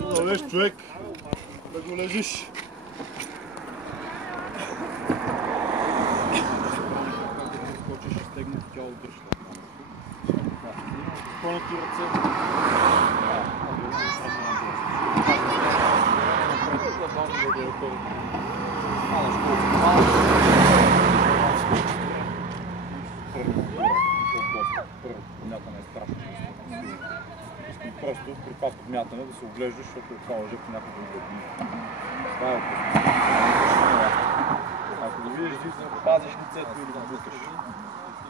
Ловеш човек, да го лежиш. Скочиш и стегнеш тяло дръжка. Спълнати ръце. Мятане е страшно. Искам просто при паското мятане да се оглеждаш, защото това лъже по някакво дни. Това е опасно. Ако да видиш, да пазиш лицето или да буташ.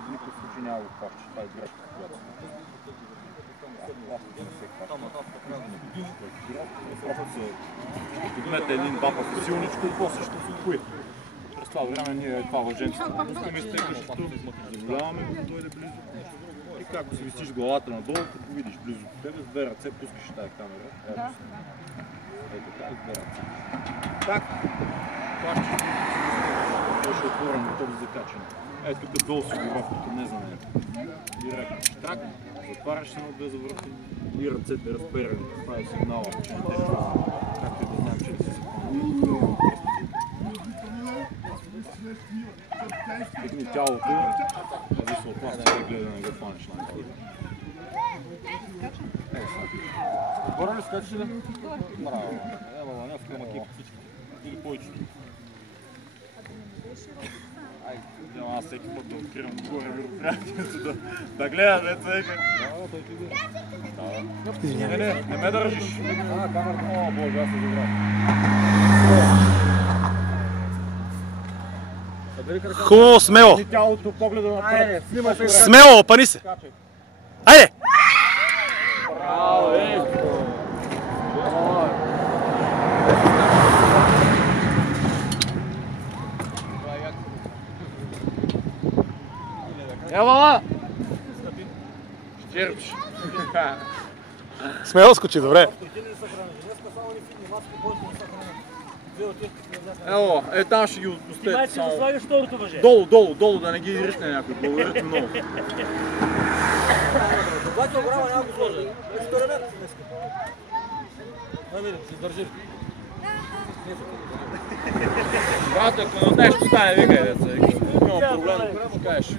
В никакъв случай няма го хващаш. Това е грешка, която се прави. Ластите не се хваща. Просто се подмете един-два пъти силничко и после ще се упои. През това време ние това лъженцето пускаме стекащото, заболяваме го да дойде близо. И както си висиш главата надолу, като видиш близо до тебе, с две ръце пускаш тази камера. Ето така, с две ръце. Так, хващаш, беше отворен готов за качане. Ето тук долу си го тук не за него. Директно. Так, затваряш се на две завърти и ръцете разперени. Това е сигнала, че не те чува. Както и да знаем, че не си се пълни. Тегни тялото, зависи от нас, да гледа да не го хванеш на това. Горе ли скачаш ли? Браво. Ева, някакъв макик всички. Или повечето. Аз всеки път да откривам горе мероприятието, да гледам, ето века. Не ме държиш. О, Боже, аз се забрах. Хубаво, смело! Смело, опъни се! Айде! Ела! Щерч! Смело скочи, добре! Ело, там ще ги отпустете. Май си да слагаш второто въже. Долу, да не ги ръчне някой. Благодаря ти много. Два килограма няма го сложа. Експеримент днеска. Да видим, се държи. Брат, ако на нещо стане, викай деца. Няма проблем, ще кажеш.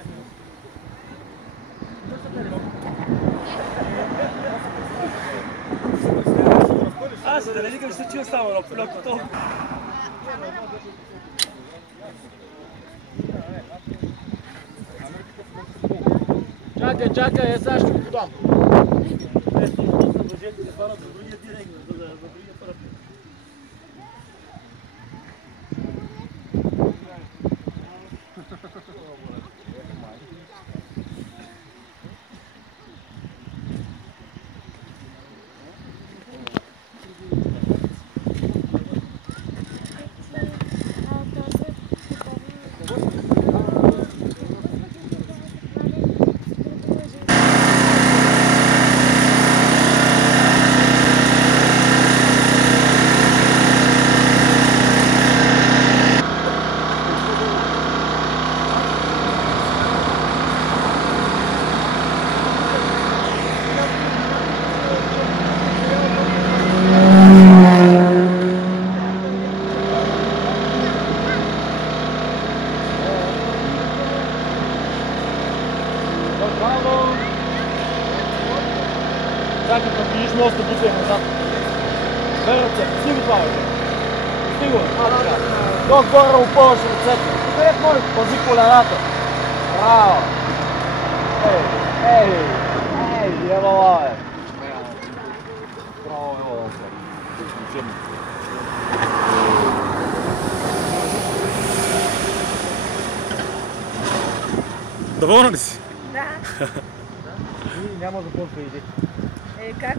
Аз да не викам, ще чуя само на плюкото. Чакай, сега ще го подам. Ето, въжете се хванат за другия директор, за другия първ. Чакай, като видиш мост да бутвай назад. Две ръце, си го това въже. Си го, така. Тук горе опълваш ръцете. Където можеш, пази колената. Браво! Ей, ебала, бе. Браво, ебала, бе. Доволна ли си? Да. Няма да почва иди. Как?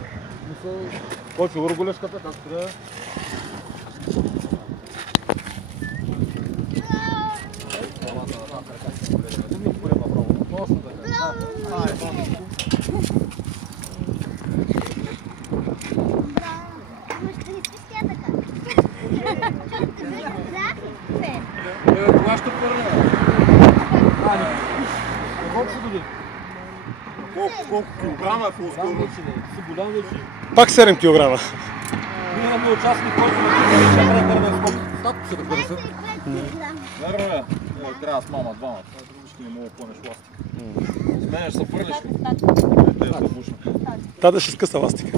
Почва урголешката, так трябва. Кога ще пърне? Колко килограма е по-скоро? Пак 7 килограма. Миналия участник, който ще прекърне скок. Татко се разбира се. Верно е. Трябва с мама двамата. Ще не мога пълнеш ластик. С мене ще се фърлиш. Те са бушни. Тата ще скъса ластика.